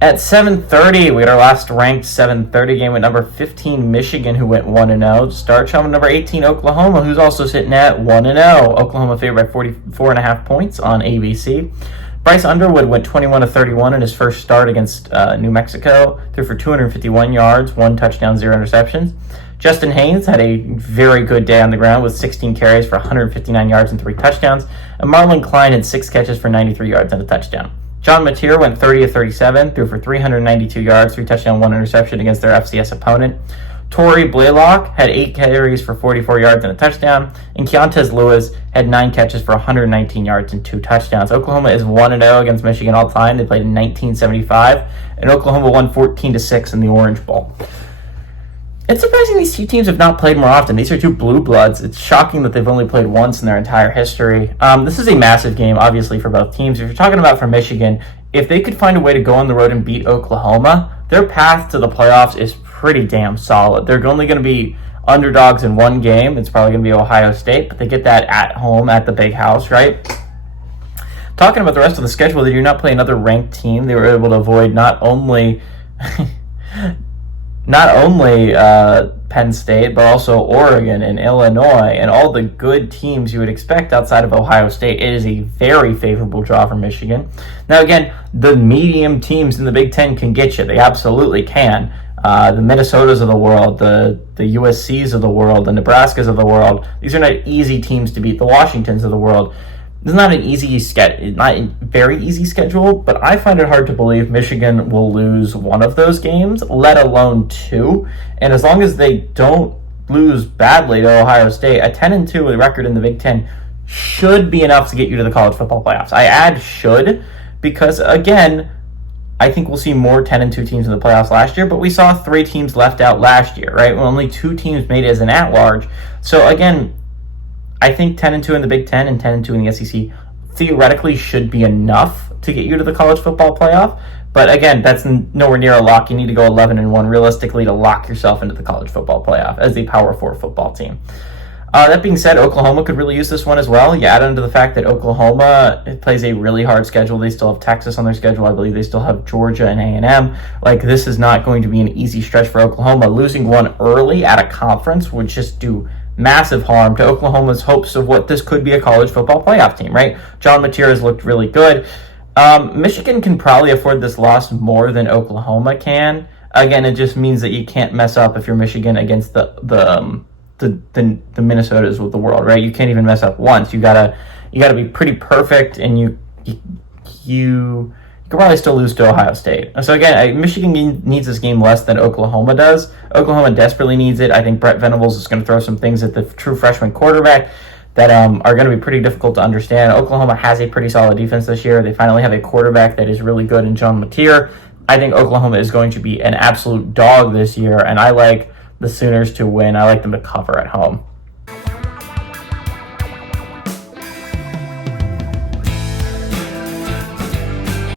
At 7:30, we had our last ranked 7:30 game with number 15 Michigan, who went 1-0. Start with number 18 Oklahoma, who's also sitting at 1-0. Oklahoma favored by 44.5 points on ABC. Bryce Underwood went 21-31 in his first start against New Mexico. Threw for 251 yards, 1 touchdown, 0 interceptions. Justin Haynes had a very good day on the ground with 16 carries for 159 yards and 3 touchdowns. And Marlon Klein had 6 catches for 93 yards and a touchdown. John Mateer went 30-37, threw for 392 yards, 3 touchdowns, 1 interception against their FCS opponent. Torrey Blaylock had 8 carries for 44 yards and a touchdown, and Keontez Lewis had 9 catches for 119 yards and 2 touchdowns. Oklahoma is 1-0 against Michigan all time. They played in 1975, and Oklahoma won 14-6 in the Orange Bowl. It's surprising these two teams have not played more often. These are two blue bloods. It's shocking that they've only played once in their entire history. This is a massive game, obviously, for both teams. If you're talking about for Michigan, if they could find a way to go on the road and beat Oklahoma, their path to the playoffs is pretty damn solid. They're only going to be underdogs in one game. It's probably going to be Ohio State, but they get that at home at the Big House, right? Talking about the rest of the schedule, they do not play another ranked team. They were able to avoid not only Penn State, but also Oregon and Illinois and all the good teams you would expect outside of Ohio State. It is a very favorable draw for Michigan. Now, again, the medium teams in the Big Ten can get you. They absolutely can. The Minnesotas of the world, the USCs of the world, the Nebraskas of the world. These are not easy teams to beat. The Washingtons of the world. It's not an easy schedule, not a very easy schedule, but I find it hard to believe Michigan will lose one of those games, let alone 2. And as long as they don't lose badly to Ohio State, a 10-2 record in the Big Ten should be enough to get you to the college football playoffs. I add should because, again, I think we'll see more 10-2 teams in the playoffs last year, but we saw 3 teams left out last year, right? Only 2 teams made it as an at-large. So, again, I think 10-2 in the Big Ten and 10-2 in the SEC theoretically should be enough to get you to the college football playoff. But again, that's nowhere near a lock. You need to go 11-1 realistically to lock yourself into the college football playoff as a Power 4 football team. That being said, Oklahoma could really use this one as well. You add into the fact that Oklahoma plays a really hard schedule. They still have Texas on their schedule. I believe they still have Georgia and A&M. Like, this is not going to be an easy stretch for Oklahoma. Losing one early at a conference would just do massive harm to Oklahoma's hopes of what this could be a college football playoff team, right? John Mateer has looked really good. Michigan can probably afford this loss more than Oklahoma can. Again, it just means that you can't mess up if you're Michigan against the Minnesotas of the world, right? You can't even mess up once. You gotta be pretty perfect, and you could probably still lose to Ohio State. So again, Michigan needs this game less than Oklahoma does. Oklahoma desperately needs it. I think Brett Venables is going to throw some things at the true freshman quarterback that are going to be pretty difficult to understand. Oklahoma has a pretty solid defense this year. They finally have a quarterback that is really good in John Mateer. I think Oklahoma is going to be an absolute dog this year, and I like the Sooners to win. I like them to cover at home.